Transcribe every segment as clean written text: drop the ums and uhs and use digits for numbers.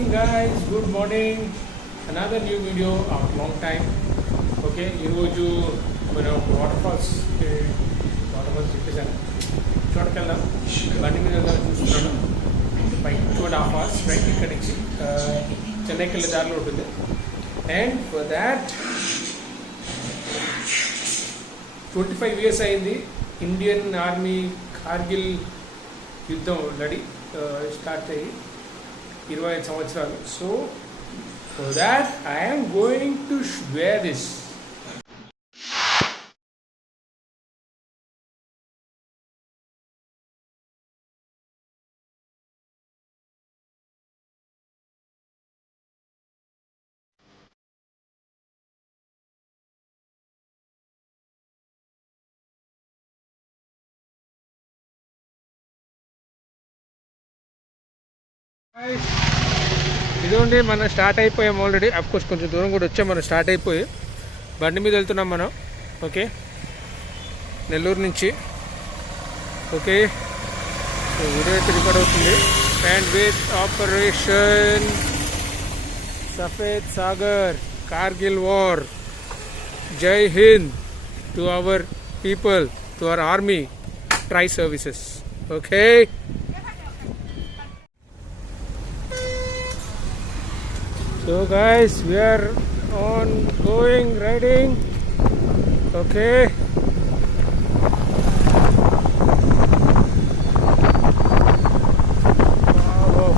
morning guys, good morning. Another new video after long time. Okay, ఈరోజు మనం water falls చెప్పేసాను చూడకెళ్దాం. బండి మీద చూస్తున్నాను. బైక్ 2.5 hours రైట్ ఇక్కడ నుంచి చెన్నైకి వెళ్ళే దారిలో ఉంటుంది. అండ్ ఫర్ దాట్ 25 years అయింది ఇండియన్ ఆర్మీ కార్గిల్ యుద్ధం స్టార్ట్ అయ్యి 25 సంవత్సరాలు. So for that I'm going to wear this. ఇదిగోండి మనం స్టార్ట్ అయిపోయాం ఆల్రెడీ. అఫ్కోర్స్ కొంచెం దూరం కూడా వచ్చాం. మనం స్టార్ట్ అయిపోయి బండి మీద వెళ్తున్నాం మనం. ఓకే, నెల్లూరు నుంచి. ఓకే, వీడియో అయితే రికార్డ్ అవుతుంది. And with operation Safed Sagar Kargil war. Jai Hind to our people, to our army tri services. Okay, so guys, we are on going riding. Okay,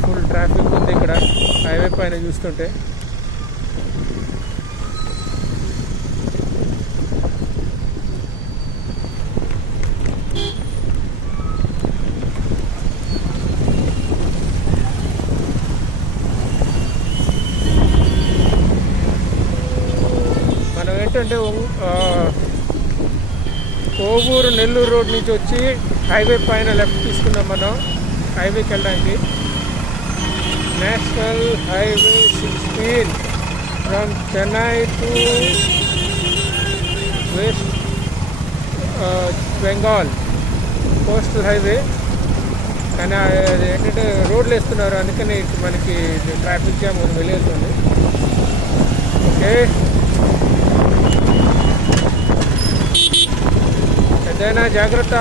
full traffic ఉంది ఇక్కడ హైవే పైన చూస్తుంటే. ఏంటంటే కోవూరు నెల్లూరు రోడ్ నుంచి వచ్చి హైవే పైన లెఫ్ట్ తీసుకున్నాం మనం హైవేకి వెళ్ళడానికి. National highway 16 from Chennai to west Bengal coastal highway. కానీ అది ఏంటంటే రోడ్లు వేస్తున్నారు, అందుకని మనకి ట్రాఫిక్ జామ్ వెళ్ళేస్తుంది. ఓకే, పెద్దయినా జాగ్రత్త.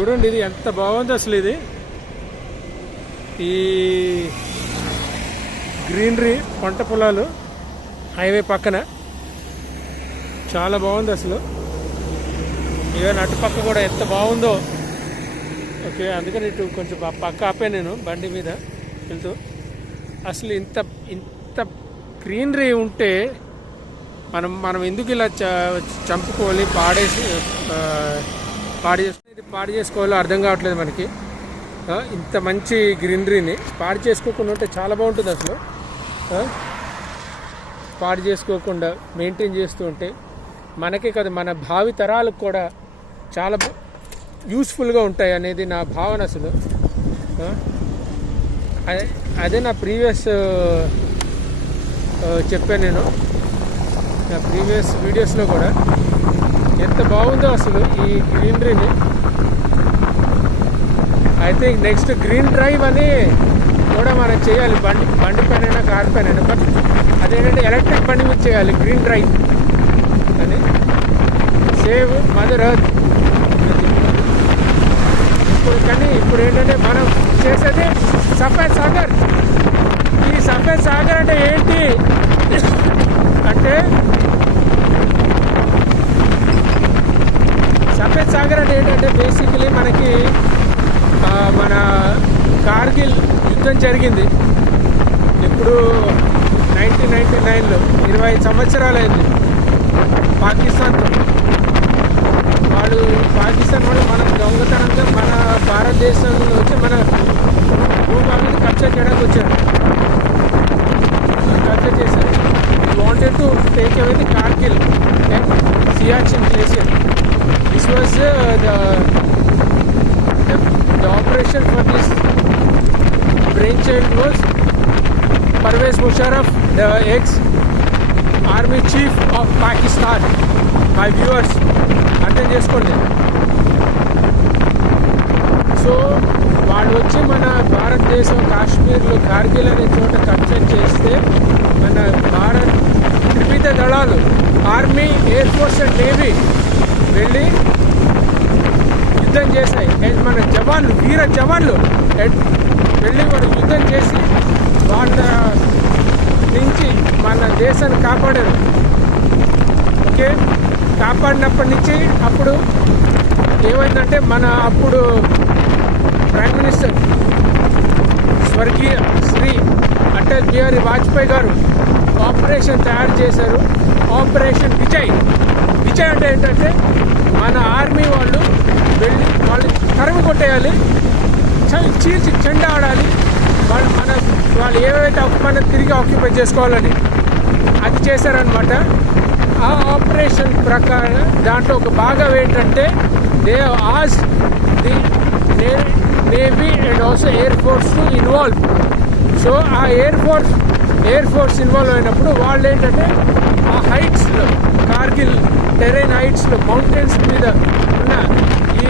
చూడండి ఇది ఎంత బాగుంది అసలు. ఇది ఈ గ్రీనరీ, పంట పొలాలు, హైవే పక్కన చాలా బాగుంది అసలు. ఈవెన్ అటుపక్క కూడా ఎంత బాగుందో. ఓకే, అందుకని ఇటు కొంచెం పక్క ఆపే నేను బండి మీద వెళ్తూ. అసలు ఇంత గ్రీనరీ ఉంటే మనం ఎందుకు ఇలా చంపుకోవాలి, పాడు చేసుకోవాలో అర్థం కావట్లేదు మనకి. ఇంత మంచి గ్రీనరీని పాడు చేసుకోకుండా ఉంటే చాలా బాగుంటుంది అసలు. పాడు చేసుకోకుండా మెయింటైన్ చేస్తూ ఉంటే మనకే కదా, మన భావి తరాలకు కూడా చాలా యూస్ఫుల్గా ఉంటాయి అనేది నా భావన అసలు. అదే నా ప్రీవియస్ చెప్పాను నేను, నా ప్రీవియస్ వీడియోస్లో కూడా ఎంత బాగుందో అసలు ఈ గ్రీనరీని. I think next green drive అని కూడా మనం చేయాలి, బండి పైన కార్ పైన. బట్ అదేంటంటే ఎలక్ట్రిక్ బండి మీద చేయాలి గ్రీన్ డ్రైవ్ అని. Save mother earth. ఇప్పుడు ఏంటంటే మనం చేసేది సఫేద్ సాగర్. ఈ సఫేద్ సాగర్ అంటే ఏంటి అంటే, సఫేద్ సాగర్ అంటే ఏంటంటే బేసికలీ మనకి మన కార్గిల్ యుద్ధం జరిగింది ఇప్పుడు 1999లో, 25 సంవత్సరాలు అయింది. పాకిస్తాన్తో పాకిస్తాన్ వాళ్ళు మన దొంగతనంగా మన భారతదేశంలో వచ్చి మన భూభాగాన్ని కబ్జా చేయడానికి వచ్చారు, కబ్జా చేశారు. Wanted to take away the Kargil and Siachen glacier. This was the operation for this brainchild was Parvez Musharraf, the ex-army chief of Pakistan. My viewers, అర్థం చేసుకోండి. సో వాళ్ళు వచ్చి మన భారతదేశం కాశ్మీర్లో కార్గిల్ అనే చోట కబ్జా చేస్తే మన భారత్ త్రివిధ దళాలు, army, air force and navy వెళ్ళి యుద్ధం చేశాయి. మన జవాన్లు, వీర జవాన్లు వెళ్ళి వాడు యుద్ధం చేసి వాళ్ళ నుంచి మన దేశాన్ని కాపాడారు. ఓకే, కాపాడినప్పటి నుంచి అప్పుడు ఏమైందంటే మన అప్పుడు ప్రైమ్ మినిస్టర్ స్వర్గీయ శ్రీ అటల్ బిహారీ వాజ్పేయి గారు ఆపరేషన్ తయారు చేశారు, ఆపరేషన్ విజయ్. విజయ్ అంటే ఏంటంటే మన ఆర్మీ వాళ్ళు వెళ్ళి వాళ్ళు తరిమి కొట్టేయాలి, చీల్చి చెండ ఆడాలి, వాళ్ళు ఏవైతే మనం తిరిగి ఆక్యుపై చేసుకోవాలని అది చేశారనమాట. ఆ ఆపరేషన్ ప్రకారం దాంట్లో ఒక భాగం ఏంటంటే they ask the navy and also air force to involve. So ఆ ఎయిర్ ఫోర్స్ ఇన్వాల్వ్ అయినప్పుడు వాళ్ళు ఏంటంటే ఆ హైట్స్లో, కార్గిల్ టెరైన్ హైట్స్లో, మౌంటైన్స్ మీద ఉన్న ఈ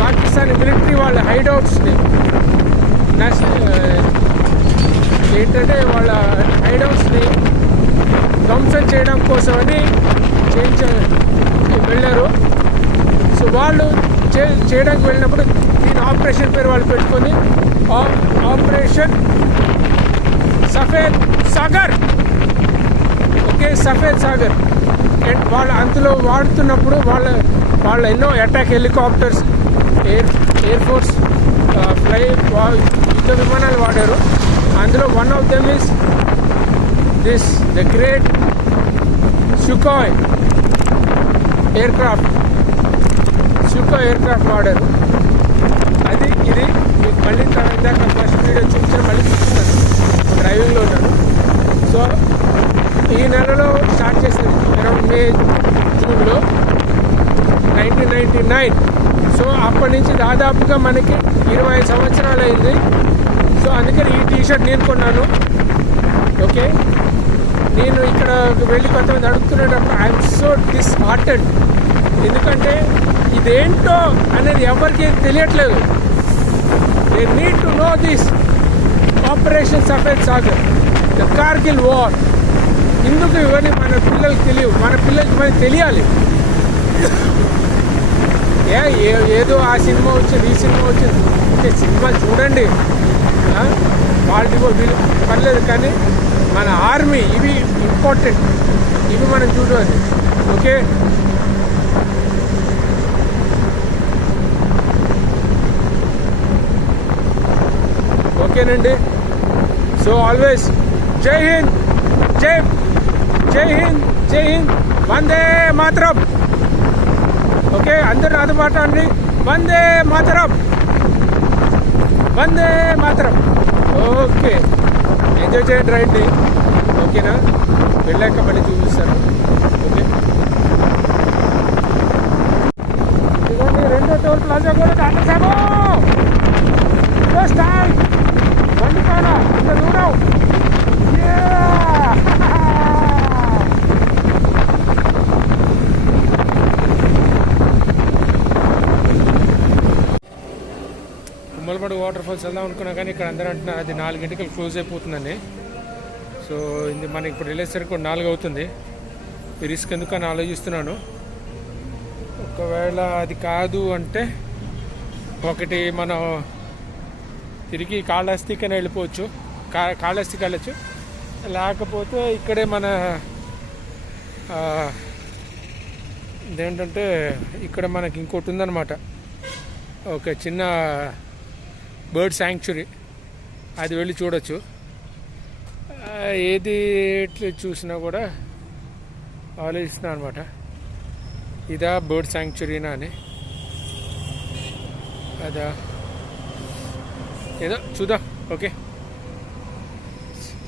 పాకిస్తానీ మిలిటరీ వాళ్ళ హైడౌట్స్ని ఏంటంటే వాళ్ళ హైడౌట్స్ని ధ్వంసం చేయడం కోసమని వెళ్ళారు. సో వాళ్ళు చేయడానికి వెళ్ళినప్పుడు దీని ఆపరేషన్ పేరు వాళ్ళు పెట్టుకొని operation Safed Sagar. Okay, Safed Sagar. And వాళ్ళు అందులో వాడుతున్నప్పుడు వాళ్ళ ఎన్నో అటాక్ హెలికాప్టర్స్, ఎయిర్ ఫోర్స్ యుద్ధ విమానాలు వాడారు. అందులో one of them is the great Sukhoi aircraft వాడారు. ఇది మీకు మళ్ళీ ఇందాక ఫస్ట్ వీడియో చూపించాను, మళ్ళీ చూపిస్తాను. డ్రైవింగ్లో ఉన్నాను. సో ఈ నెలలో స్టార్ట్ చేశాను, అరౌండ్ మే జూన్లో 1999. సో అప్పటి నుంచి దాదాపుగా మనకి 20 సంవత్సరాలు అయింది. సో అందుకని ఈ టీషర్ట్ నేను కొన్నాను. ఓకే, నేను ఇక్కడ వెళ్ళి కొంతమంది అడుగుతున్నప్పుడు ఐఎమ్ సో డిస్హార్టెడ్. ఎందుకంటే ఇదేంటో అనేది ఎవరికి తెలియట్లేదు. They need to know this operation Safed Sagar, the Kargil war. ఎందుకు ఇవన్నీ మన పిల్లలకి తెలియవు, మన పిల్లలకి మనకి తెలియాలి. ఏదో ఆ సినిమా వచ్చింది ఈ సినిమా వచ్చింది అంటే సినిమా చూడండి, వాళ్ళకి వీళ్ళు పర్లేదు, కానీ మన ఆర్మీ ఇవి ఇంపార్టెంట్, ఇవి మనం చూడాలి. ఓకే, ఓకేనండి. సో ఆల్వేస్ జై హింద్, జై జై హింద్, జై హింద్, వందే మాతరం. ఓకే, అందరూ నాతో మాట్లాడండి, వందే మాతరం, వందే మాతరం. ఓకే, ఎంజాయ్ చేయండి రైడ్ని. ఓకేనా, వెళ్ళాక మళ్ళీ చూపిస్తాను. ఓకే, ఇదిగోండి రెండో టోల్ ప్లాజా కూడా దాటేసాము. స్టార్ట్ బండి కాడ ఇంత దూరం. కుమ్మలపడు వాటర్ ఫాల్స్ వెళ్దాం అనుకున్నా, కానీ ఇక్కడ అందరూ అంటున్నారు అది 4 గంటలకు క్లోజ్ అయిపోతుందని. సో ఇది మనకి ఇప్పుడు వెళ్ళేసరికి 4 అవుతుంది. ఈ రిస్క్ ఎందుకు అని ఆలోచిస్తున్నాను. ఒకవేళ అది కాదు అంటే ఒకటి మనం తిరిగి కాళహస్తికైనా వెళ్ళిపోవచ్చు, కాళహస్తికి వెళ్ళచ్చు. లేకపోతే ఇక్కడే మన ఇదేంటంటే ఇక్కడ మనకి ఇంకోటి ఉందన్నమాట, ఒక చిన్న బర్డ్ శాంక్చురీ, అది వెళ్ళి చూడొచ్చు. ఏది చూసినా కూడా ఆలోచిస్తున్నాను అనమాట, ఇదా బర్డ్ శాంక్చురీనా అని. అదా ఏదో చూద్దాం. Okay,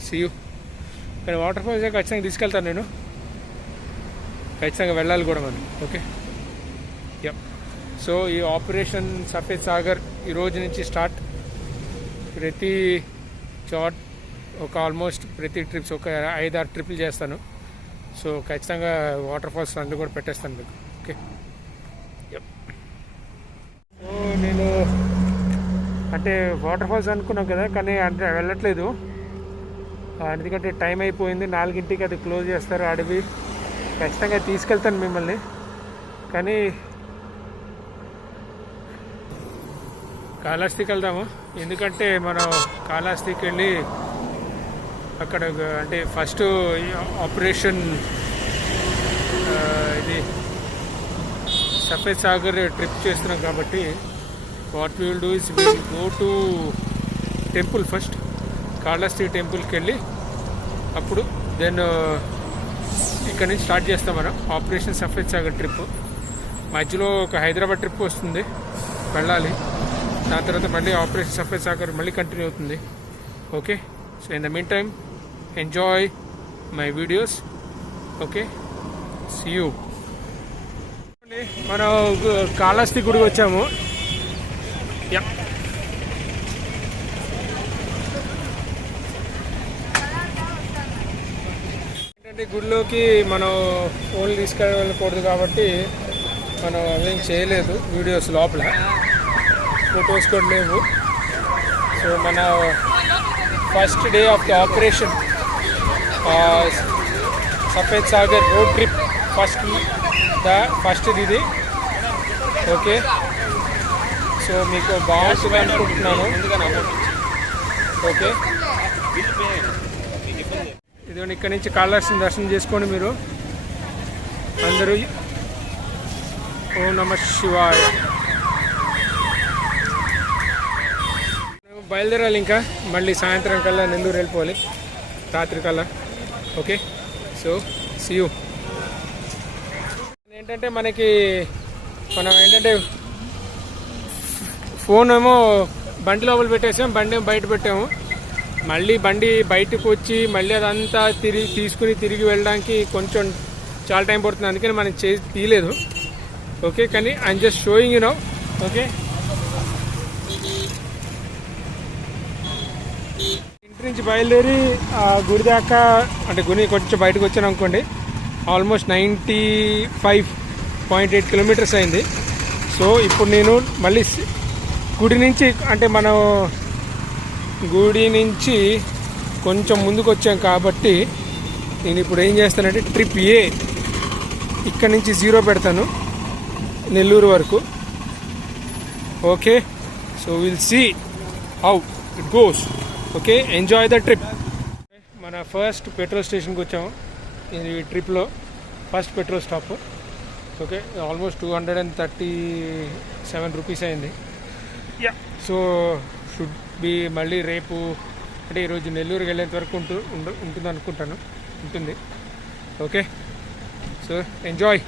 see you. కానీ వాటర్ ఫాల్స్ ఖచ్చితంగా తీసుకెళ్తాను నేను, ఖచ్చితంగా వెళ్ళాలి కూడా మనం. Okay, ya. సో ఈ ఆపరేషన్ సఫేద్ సాగర్ ఈ రోజు నుంచి స్టార్ట్. ప్రతి చోట్ ఒక ఆల్మోస్ట్ ప్రతి ట్రిప్స్ ఒక 5-6 ట్రిప్లు చేస్తాను. సో ఖచ్చితంగా వాటర్ ఫాల్స్ అన్నీ కూడా పెట్టేస్తాను మీకు. ఓకే, సో నేను అంటే వాటర్ ఫాల్స్ అనుకున్నాం కదా, కానీ అంటే వెళ్ళట్లేదు, ఎందుకంటే టైం అయిపోయింది. 4 గంటలకి అది క్లోజ్ చేస్తారు అడవి. ఖచ్చితంగా తీసుకెళ్తాను మిమ్మల్ని, కానీ కాళహస్తికి వెళ్దాము. ఎందుకంటే మనం కాళహస్తికి వెళ్ళి అక్కడ అంటే ఫస్ట్ ఆపరేషన్ ఇది సఫేద్ సాగర్ ట్రిప్ చేస్తున్నాం కాబట్టి what will do is will go to temple first, Kalahasti టెంపుల్కి వెళ్ళి అప్పుడు దెన్ ఇక్కడ నుంచి స్టార్ట్ చేస్తాం మనం ఆపరేషన్ సఫేద్ సాగర్ ట్రిప్. మధ్యలో ఒక హైదరాబాద్ ట్రిప్ వస్తుంది, వెళ్ళాలి. దాని తర్వాత మళ్ళీ ఆపరేషన్ సఫేద్ సాగర్ మళ్ళీ కంటిన్యూ అవుతుంది. Okay, so in the meantime enjoy my videos. Okay, see you. మనం కాళహస్తి గుడికి వచ్చాము. ఏంటంటే గుడిలోకి మనం ఫోన్ తీసుకెళ్ళకూడదు కాబట్టి మనం అవేం చేయలేదు, వీడియోస్ లోపల ఫొటోస్ కూడా లేవు. సో మన first day of the operation Safed Sagar road trip first ఇది. ఓకే, సో మీకు బాగుంటుంది అనుకుంటున్నాను. ఓకే, ఇదిగోండి ఇక్కడ నుంచి కాళహస్తిని దర్శనం చేసుకోండి మీరు అందరూ. ఓం నమః శివాయ. బయలుదేరాలి, ఇంకా మళ్ళీ సాయంత్రం కల్లా నెల్లూరు వెళ్ళిపోవాలి, రాత్రి కల్లా. Okay, so see you. ఏంటంటే మనం ఏంటంటే ఫోన్ ఏమో బండి లోపల పెట్టేసాం, బండి ఏమో బయట పెట్టాము. మళ్ళీ బండి బయటకు వచ్చి మళ్ళీ అదంతా తిరిగి వెళ్ళడానికి కొంచెం చాలా టైం పడుతుంది, అందుకని మనం తీయలేదు. ఓకే, కానీ I'm just showing you now. Okay, ఇంటి నుంచి బయలుదేరి గుడి దాకా అంటే గుడి కొంచెం బయటకు వచ్చాను అనుకోండి, ఆల్మోస్ట్ 95.8 కిలోమీటర్స్ అయింది. సో ఇప్పుడు నేను మళ్ళీ గుడి నుంచి అంటే మనం గుడి నుంచి కొంచెం ముందుకు వచ్చాం కాబట్టి నేను ఇప్పుడు ఏం చేస్తానంటే ట్రిప్ ఏ ఇక్కడ నుంచి 0 పెడతాను నెల్లూరు వరకు. Okay, so will see how it goes. Okay, enjoy the trip. మన ఫస్ట్ పెట్రోల్ స్టేషన్కి వచ్చాము ఈ ట్రిప్లో, first petrol stop. Okay, almost 237 rupees అయింది. యా, సో షుడ్ బి మళ్ళీ రేపు అంటే ఈరోజు నెల్లూరుకి వెళ్ళేంత వరకు ఉంటుంది అనుకుంటాను, ఉంటుంది. Okay, so enjoy.